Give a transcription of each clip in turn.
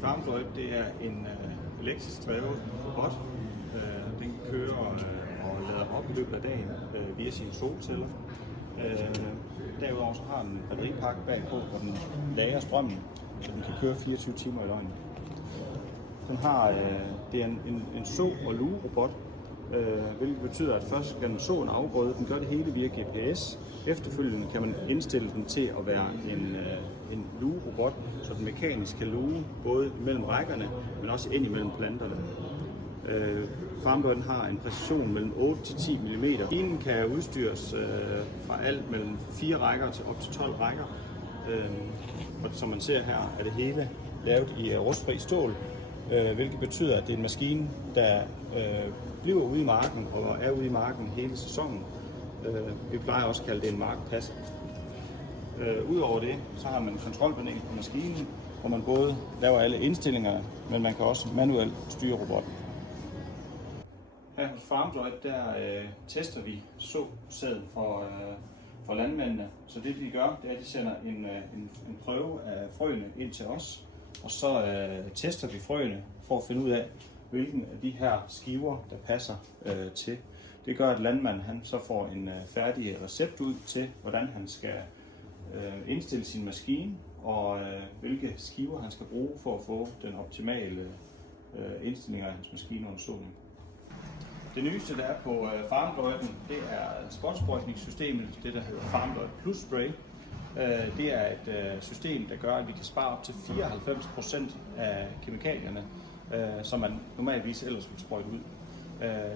FarmDroid, det er en elektrisk drevet robot. Den kan køre og lade op i løbet af dagen via sine solceller. Derudover så har den en batteripakke bagpå, hvor den lagrer strømmen, så den kan køre 24 timer i døgnet. Den har, det er en så- og lugerobot, hvilket betyder, at først skal den så en afgrøde, den gør det hele via GPS. Efterfølgende kan man indstille den til at være en lugerobot, så den mekanisk kan luge både mellem rækkerne, men også ind imellem planterne. FarmDroid har en præcision mellem 8 til 10 mm. Maskinen kan udstyres fra alt mellem 4 rækker til op til 12 rækker. Og som man ser her, er det hele lavet i rustfri stål, hvilket betyder, at det er en maskine, der bliver ude i marken og er ude i marken hele sæsonen. Vi plejer også at kalde det en markpasser. Udover det, så har man en kontrolpanel på maskinen, hvor man både laver alle indstillingerne, men man kan også manuelt styre robotten. Her hos FarmDroid, der tester vi såsæden for landmændene. Så det de gør, det er, at de sender en prøve af frøene ind til os, og så tester vi frøene for at finde ud af, hvilken af de her skiver, der passer til. Det gør, at landmanden han så får en færdig recept ud til, hvordan han skal indstille sin maskine, og hvilke skiver han skal bruge for at få den optimale indstilling af hans maskine under såning. Det nyeste, der er på FarmDroiden, det er spotsprøjtningssystemet, det der hedder FarmDroid Plus Spray. Det er et system, der gør, at vi kan spare op til 94% af kemikalierne, som man normalvis ellers vil sprøjte ud.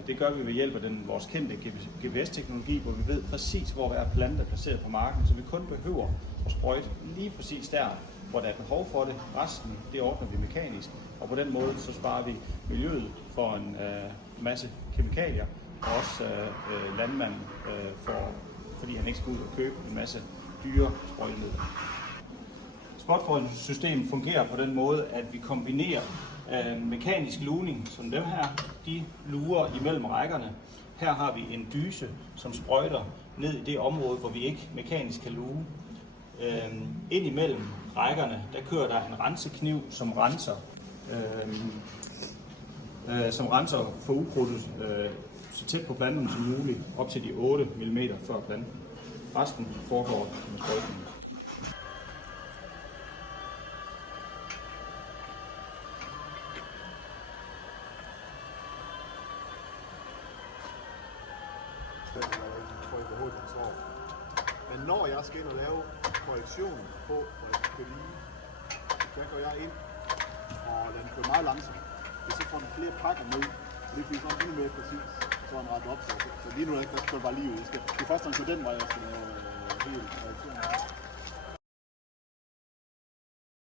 Det gør vi ved hjælp af vores kendte GPS-teknologi, hvor vi ved præcis, hvor hver plante er placeret på marken, så vi kun behøver at sprøjte lige præcis der, hvor der er behov for det. Resten, det ordner vi mekanisk, og på den måde så sparer vi miljøet for en masse kemikalier, og også landmanden, fordi han ikke skal ud og købe en masse dyre sprøjtemidler. Spotprøjtningssystemet fungerer på den måde, at vi kombinerer mekanisk lugning, som dem her, de luger imellem rækkerne. Her har vi en dyse, som sprøjter ned i det område, hvor vi ikke mekanisk kan luge. Ind imellem rækkerne, der kører der en rensekniv, som renser for ukrudtet så tæt på planten som muligt, op til de 8 mm før planten. Resten foregår med sprøjtning. Men når jeg skal ind og lave korrektion på, hvor jeg skal lige, så går jeg ind, og den kører meget langsomt. Hvis så får den flere pakker med, så det bliver sådan endnu mere præcis, så er den ret op. Så lige nu der skal det bare lige ud. Det er først, når den vej, jeg skal lave hele korrektionen.